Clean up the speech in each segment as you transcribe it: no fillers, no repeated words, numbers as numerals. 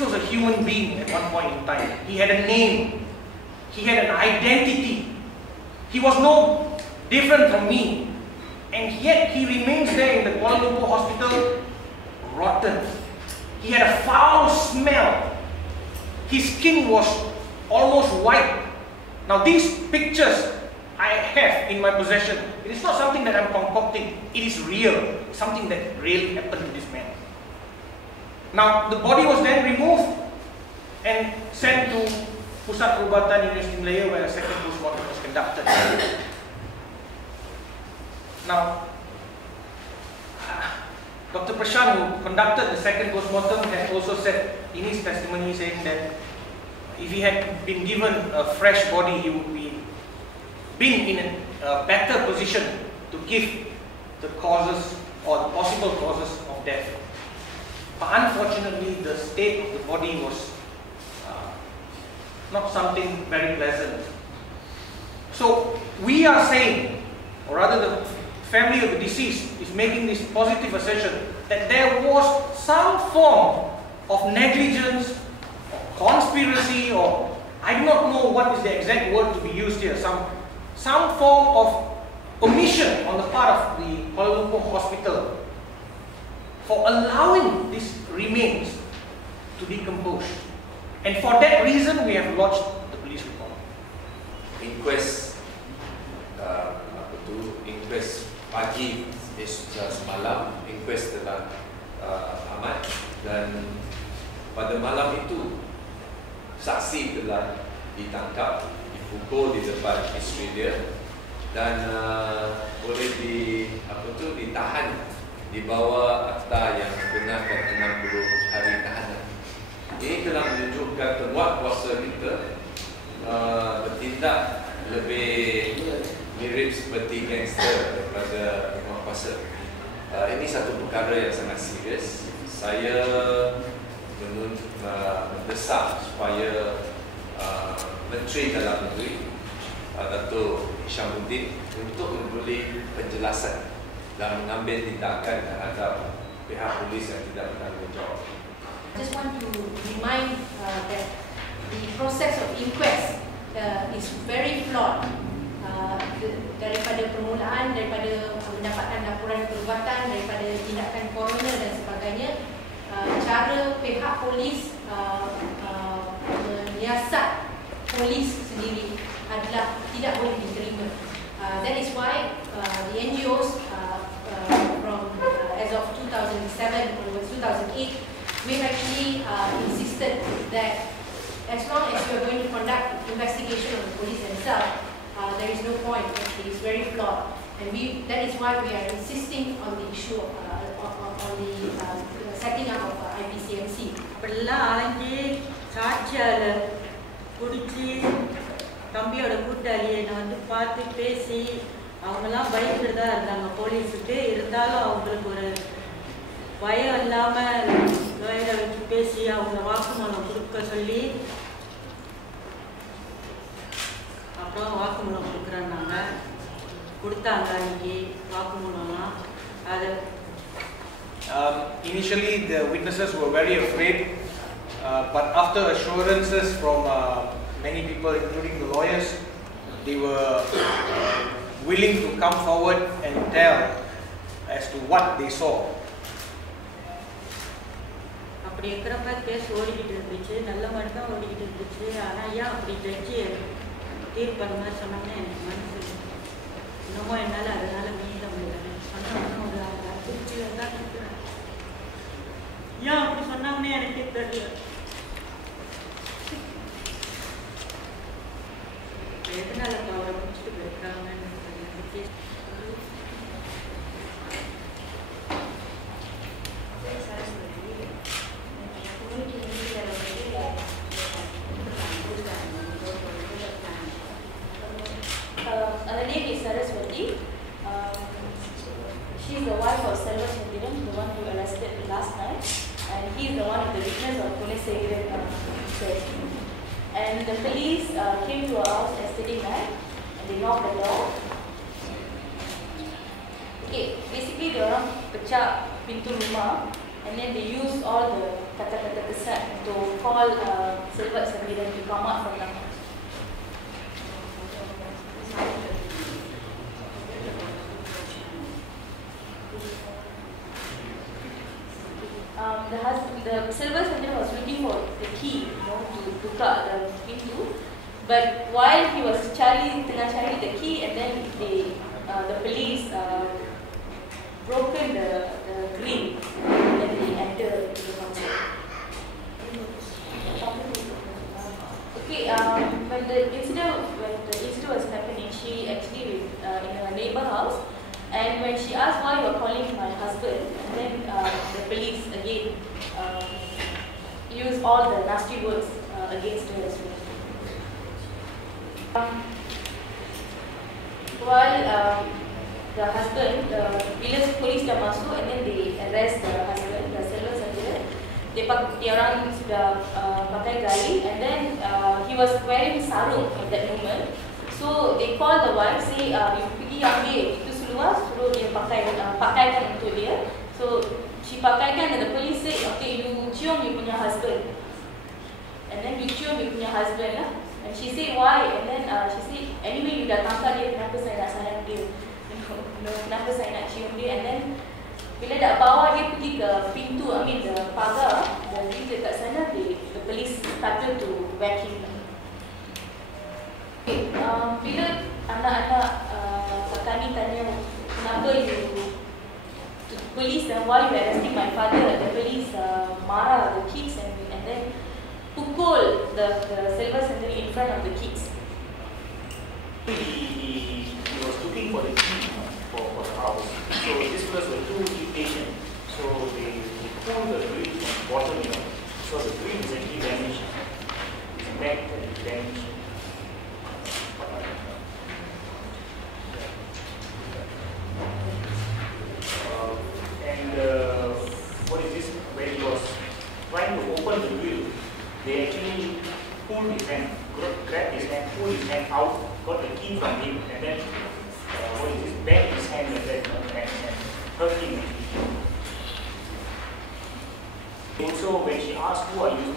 He was a human being at one point in time. He had a name. He had an identity. He was no different from me. And yet he remains there in the Kuala Lumpur hospital, rotten. He had a foul smell. His skin was almost white. Now these pictures I have in my possession. It is not something that I'm concocting. It is real. Something that really happened to this man. Now the body was then removed and sent to Pusat Perubatan University Malaya, where a second postmortem was conducted. Now, Dr. Prashant, who conducted the second postmortem, has also said in his testimony, saying that if he had been given a fresh body, he would be in a better position to give the causes or the possible causes of death. But unfortunately, the state of the body was not something very pleasant. So we are saying, or rather the family of the deceased is making this positive assertion that there was some form of negligence, or conspiracy, or I do not know what is the exact word to be used here, some form of omission on the part of the Kuala Lumpur hospital for allowing these remains to decompose. And for that reason, we have lodged the police report. Inquest pagi semalam, inquest telah amat, dan pada malam itu saksi telah ditangkap, dipukul di depan isteri dia, dan boleh ditahan di bawah akta yang benarkan 60 hari tahanan. Ini telah menunjukkan kuat kuasa kita bertindak lebih mirip seperti gangster daripada penguasa. Ini satu perkara yang sangat serius. Saya mendesak supaya Menteri Dalam Negeri Datuk Hishamuddin untuk memberi penjelasan dan mengambil tindakan terhadap pihak polis yang tidak bertanggungjawab. I just want to remind that the process of inquest is very flawed. Daripada permulaan, daripada mendapatkan laporan perubatan, daripada tindakan koroner dan sebagainya, cara pihak polis menyiasat polis sendiri adalah tidak boleh diterima. That is why the NGOs from as of 2007 or 2008, we've actually insisted that as long as you are going to conduct investigation of the police themselves, there is no point. It is very flawed, and that is why we are insisting on the issue of on the setting up of IPCMC. Perlahan saja kudici தம்பியோட கூட்டாளியை நான் வந்து பார்த்து பேசி அவங்கெல்லாம் பயந்துட்டு தான் இருந்தாங்க போலீஸுக்கு. இருந்தாலும் அவங்களுக்கு ஒரு பயம் இல்லாமல் லாயரை வச்சு பேசி அவங்க வாக்குமூலம் கொடுக்க சொல்லி அப்புறம் வாக்குமூலம் கொடுக்குறேன்னாங்க. கொடுத்தாங்க அன்றைக்கி வாக்குமூலம்லாம். அது Initially, the witnesses were very afraid, but after assurances from many people, including the lawyers, they were willing to come forward and tell as to what they saw. அப்படி இருக்கிறப்ப கேஸ் ஓடிக்கிட்டு இருந்துச்சு, நல்ல மாதிரி தான் ஓடிக்கிட்டு இருந்துச்சு. ஆனால் ஏன் அப்படி ஜட்ஜி தீர்ப்பு அந்த மாதிரி சொன்னாங்கன்னா எனக்கு மனசு இன்னமும் என்னால் அதனால் மீத முடியல. சொன்னால் ஒரு அதிர்ச்சியில் தான் இருக்கிறேன். ஏன் அப்படி சொன்னாங்கன்னே எனக்கே தெரியல. எதனால அவரை முடிச்சுட்டு போயிருக்காங்கன்னு தெரியல. Her name is Saraswati. She is the wife of Gunasegaran, the one who arrested last night, and he is the one of the witness of Gunasegaran case. And the police came to our house yesterday night and they knocked the door. Okay, basically they orang pecah pintu rumah and and then they use all the kata-kata besar to call Silvat Sembilan to come out from the house. The Silver Sembilan was looking for the key, to buka the pintu. But while he was tengah cari the key, and then the police broken the grill, and then they entered the house. Okay, when the incident was happening, she actually in a neighbor house, and when she asked why you are calling my husband, and then the police again used all the nasty words against her as well. While the husband, bila polis dah masuk, and then they arrest the husband, the Silver Sembilan. Dia orang sudah pakai gali, and then he was wearing sarung at that moment. So they called the wife, say, you pergi ambil itu seluar, suruh dia pakaikan untuk dia. So she pakaikan, and the police say, okay, you cium you punya husband, and then you cium you punya husband lah. And she said, why? And then she said, anyway you dah tangkap dia, kenapa saya nak sayang dia? Kenapa saya nak cium dia? And then bila dah bawa dia pergi ke pintu, the pagar, dan dia dekat sana, the police started to whack him. Okay, bila anak-anak kami tanya, kenapa you police, why you arresting my father? The police marah the kids, and then pukul the Silver Sembilan in front of the kids. He was looking for the key for the house. So this was a two patient. So they pulled the grill from the bottom, so the grill is actually damaged. It's cracked and damaged. What is this? When he was trying to open the grill, they actually pulled his hand, grabbed his hand, pulled his hand out, got the key from him, and then bent his hand and then and hurt him. Also, when she asked who are you,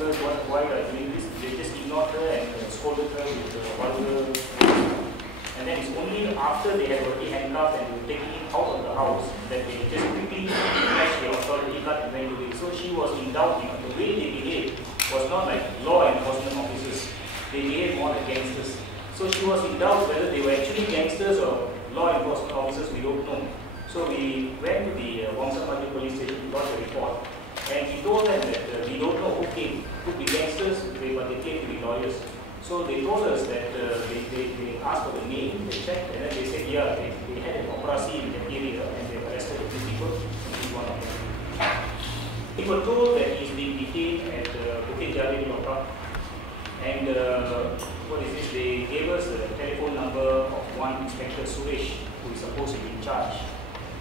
why are you doing this, they just ignored her and scolded her with vulgar. And then it's only after they had already handcuffed and were taking him out of the house that they just quickly flashed the authority card and went away. So she was in doubt. The way they behaved was not like law enforcement officers. They behaved more like gangsters. So she was in doubt whether they were actually gangsters or law enforcement officers. We don't know. So we went to the Wongsamaju police station, got a report, and he told them that we don't know who came. Could be gangsters, but they came to be lawyers. So they told us that they asked for the name, they checked, and then they said, yeah, they had an operasi in that area, and they arrested a few people, and he's one of them. We were told that he's being detained at Bukit Jalil Lockup, and what is this? They gave us the telephone number of one Inspector Suresh, who is supposed to be in charge.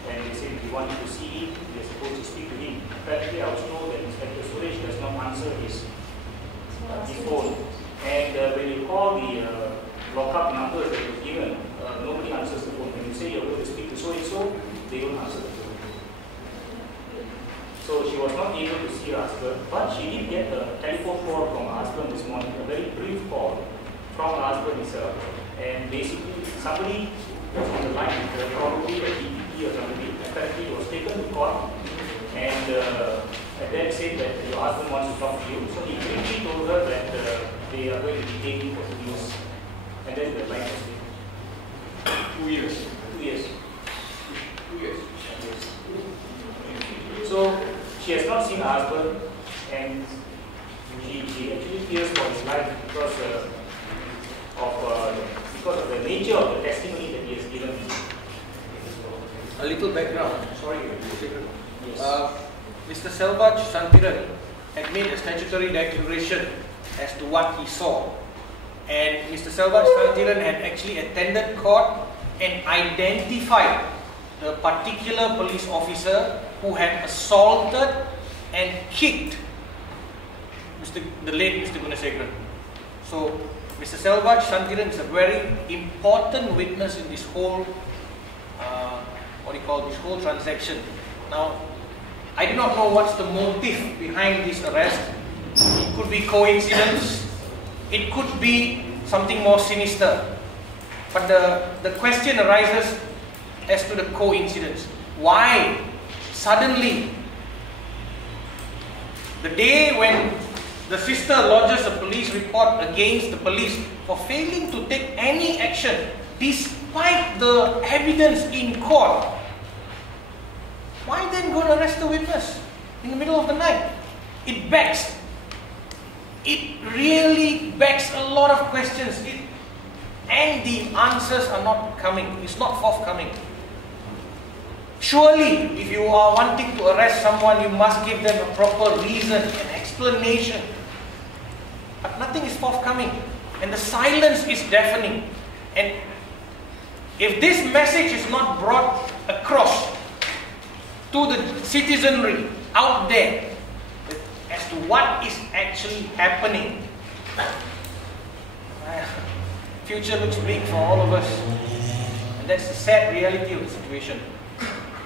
And they said, we want you to see him, we are supposed to speak to him. Apparently, I was told that Inspector Suresh does not answer his phone. And when you call the lockup numbers that were given, nobody answers the phone. When you say you're going to speak to so-and-so, they don't answer the phone. So she was not able to see her husband, but she did get a telephone call from her husband this morning, a very brief call from her husband himself. And basically, somebody was on the line, probably a DPP or somebody. Apparently, he was taken to court and then said that your husband wants to talk to you. So he quickly told her that they are going to detain him for 2 years. And then the line was taken. 2 years. 2 years. 2 years. So she has not seen her husband, and she actually fears for his life because of the nature of the testimony that he has given. A little background. Sorry. Yes. Mr. Selvaj Santiran had made a statutory declaration as to what he saw. And Mr. Selvaj Santiran had actually attended court and identified the particular police officer who had assaulted and kicked the late Mr. Gunasegaran. So, Mr. Selvaj Santiran is a very important witness in this whole, this whole transaction. Now, I do not know what's the motive behind this arrest. It could be coincidence. It could be something more sinister. But the question arises as to the coincidence. Why suddenly, the day when the sister lodges a police report against the police for failing to take any action despite the evidence in court, why then go to arrest the witness in the middle of the night? It really begs a lot of questions, and the answers are not coming. It's not forthcoming. Surely, if you are wanting to arrest someone, you must give them a proper reason, an explanation. But nothing is forthcoming, and the silence is deafening. And if this message is not brought across to the citizenry out there as to what is actually happening, future looks bleak for all of us. And that's the sad reality of the situation.